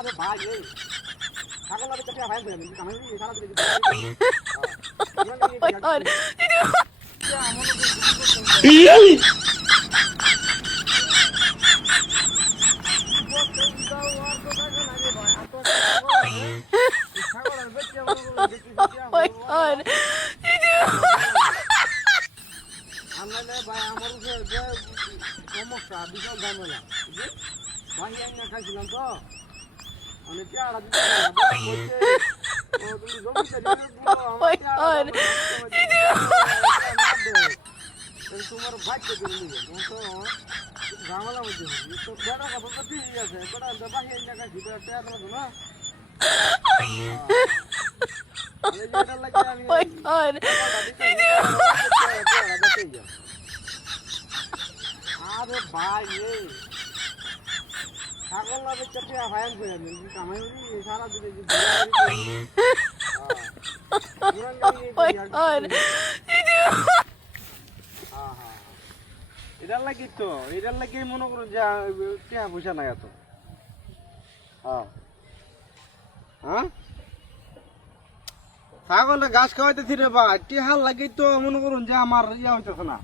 আরে ভাই এই ছাগল আরে কেটে ভাই দেন আমি সারা দিন ভাই আমার যে সমস্যা বিশাল ঝামেলা ভাই আমি খাইছিলাম তো অনেক পেয়ারা দিতে তোমার ভাগ্য করে নিবে ঝামেলা মধ্যে তো বেড়া কাপড় তো ঠিক আছে বেড়া বাহি এনে খাইছি তো পেয়ারা দেবো না আরে ভাই এই ছাগল না বেচে পেয়া ভাই করে আমি কামাই সারা দিনে এটার লাগি তো এটার লাগি মনে করুন যে টিয়া পয়সা নাই এত হ্যাঁ ছাগলে ঘাস খাওয়াইতে রে বা টিহার লাগি তো মনে করুন যে আমার ইয়া হইতেছে না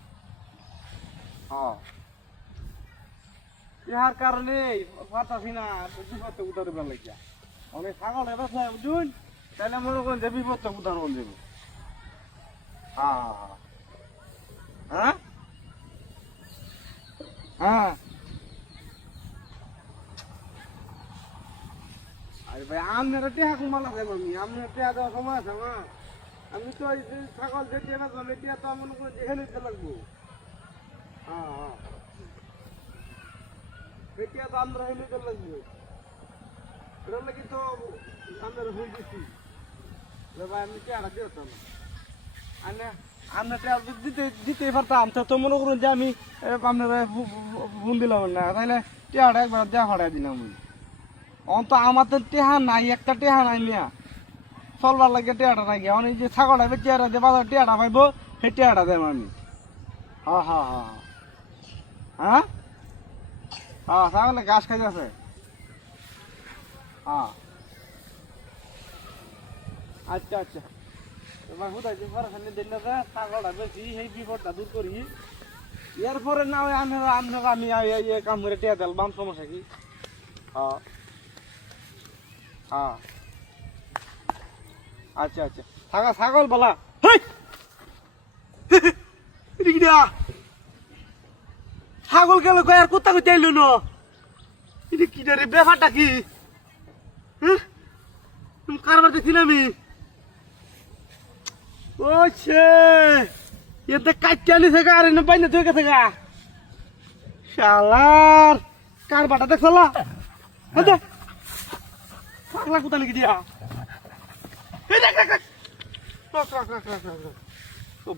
ইহার কারণে পারতাছি না বিপদ উঠাতে লাগিয়া অনেক ছাগল এবার বুঝুন তাহলে মনে করেন যে বিপদ উদাহরণ দেব হ্যাঁ হ্যাঁ আরে ভাই আপনারা টেহা কমালা দেব আমি আপনার টেহা দেওয়ার সময় আছে আমার আমি তো ওই ছাগল যে টেহা জমে টেহা তো মনে করেন যে হেলে দিতে লাগবো পেটিয়া তো আমরা হেলে দিতে লাগবো এটার লাগি তো আমরা হয়ে গেছি ভাই আমি টেহাটা দিতাম আমরা টেহা দিতেই পারতাম তো মনে করুন যে আমি আপনারা ফোন দিলাম না তাহলে টেহাটা একবার দেওয়া ফাটাই দিলাম তো আমার তো টেহা নাই একটা টেহা নাই মিয়া চলবার লাগে টেহাটা নাই গিয়া অনেক যে ছাগলটা চেয়ারা দিয়ে বাজার টেহাটা পাইবো সেই টেহাটা দেব আমি হ্যাঁ ছাগলে ঘাস খাই আছে আচ্ছা আচ্ছা এবার হুদাই যে পরেশানি দিন না ছাগলটা বেশি সেই বিপদটা দূর করি এরপরে না হয় আমি কাম করে টেহা দিল বাম সমস্যা কি আচ্ছা আচ্ছা থাকা ছাগল বলা ছাগল গেল আর কোথা কোথায় এলো না এটা কি রে ব্যাপারটা কি তুমি কারবার দেখছিলাম আমি ও এতে কাটতে আনি থেকে আর এনে পাই না তুই গেছে গা শালার কারবারটা দেখছলা পাগলা কোথা নাকি দিয়া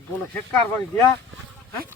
বলে সে কারবারি দিয়া হ্যাঁ